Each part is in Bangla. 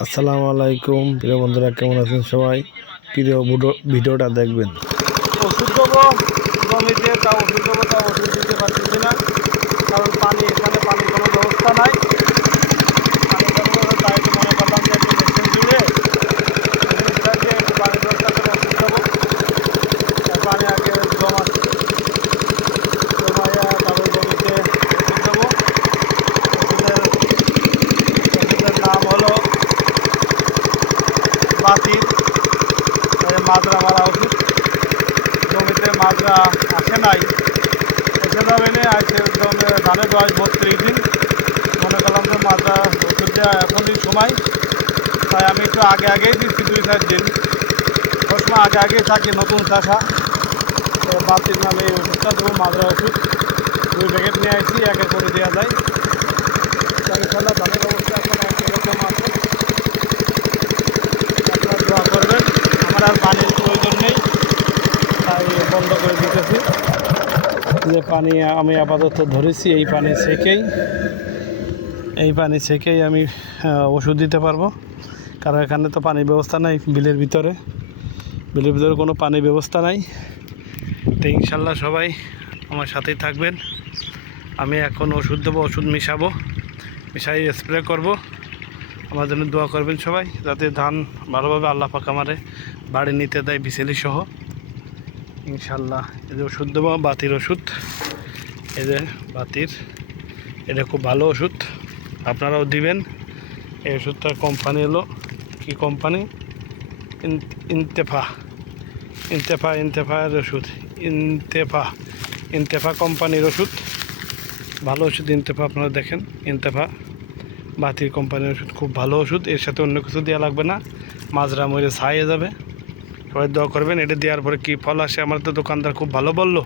আসসালামু আলাইকুম প্রিয় বন্ধুরা, কেমন আছেন সবাই? প্রিয় ভিডিওটা দেখবেন। ওষুধ দেবো জমিতে, তা ওষুধ দেবো, তা ওষুধ দিতে পারতেছি না, কারণ এখানে পানির কোনো ব্যবস্থা নাই। পানি ব্যবস্থা তাই তো মনে করলাম যে একটু মেশিন জুড়ে একটু পানির ব্যবস্থা করে ওষুধ দেবো। পানি আগে জমাইয়া তারপর জমিতে ওষুধ দেবো। ওষুধের নাম হলো বাতিল মাজরা মারা ওষুধ। জমিতে মাজরা আসে নাই, এসে যাবে না, আসে ধানের বয়স 32 দিন। মনে করলাম যে মাজরা ওষুধ দেওয়া এখনই সময়, তাই আমি একটু আগেই দিচ্ছি, 2-4 দিন। সবসময় আগেই থাকি নতুন চাষা। বাতিল নামে এই ওষুধটা দেবো, মাজরা ওষুধ 2 প্যাকেট নিয়ে আসছি, একে করে দেওয়া যায়। ইনশাআল্লাহ ধানের অবস্থা এখন এরকম আছে। আপনারা দোয়া করবেন, আমার আর পানির প্রয়োজন নেই, তাই বন্ধ করে দিতেছি। যে পানি আমি আপাতত ধরেছি, এই পানি ছেঁকেই আমি ওষুধ দিতে পারবো, কারণ এখানে তো পানির ব্যবস্থা নাই। বিলের ভিতরে কোনো পানির ব্যবস্থা নাই। তো ইনশাল্লাহ সবাই আমার সাথেই থাকবেন। আমি এখন ওষুধ দেবো, ওষুধ মিশাই স্প্রে করব। আমার জন্য দোয়া করবেন সবাই, যাতে ধান ভালোভাবে আল্লাহ পাক আমারে বাড়ি নিতে দেয় বিচেলি সহ। ইনশাল্লাহ এই যে ওষুধ দেবো, বাতির ওষুধ, এই যে বাতির, এটা খুব ভালো ওষুধ, আপনারাও দিবেন। এই ওষুধটার কোম্পানি হলো কি কোম্পানি? ইন্তেফার ওষুধ, ইন্তেফা কোম্পানির ওষুধ, ভালো ওষুধ ইন্তেফা। আপনারা দেখেন, ইন্তেফা বাতির কোম্পানির ওষুধ খুব ভালো ওষুধ। এর সাথে অন্য কিছু দেওয়া লাগবে না, মাজরা মরে ছাইয়ে যাবে। সবাই দোয়া করবেন। এটা দেওয়ার পরে কী ফল আসে, আমার তো দোকানদার খুব ভালো বললো।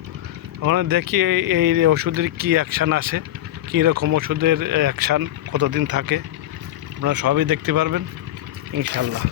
ওখানে দেখি এই ওষুধের কী অ্যাকশান আসে, কী রকম ওষুধের অ্যাকশান, কতদিন থাকে, আপনারা সবই দেখতে পারবেন ইনশাল্লাহ।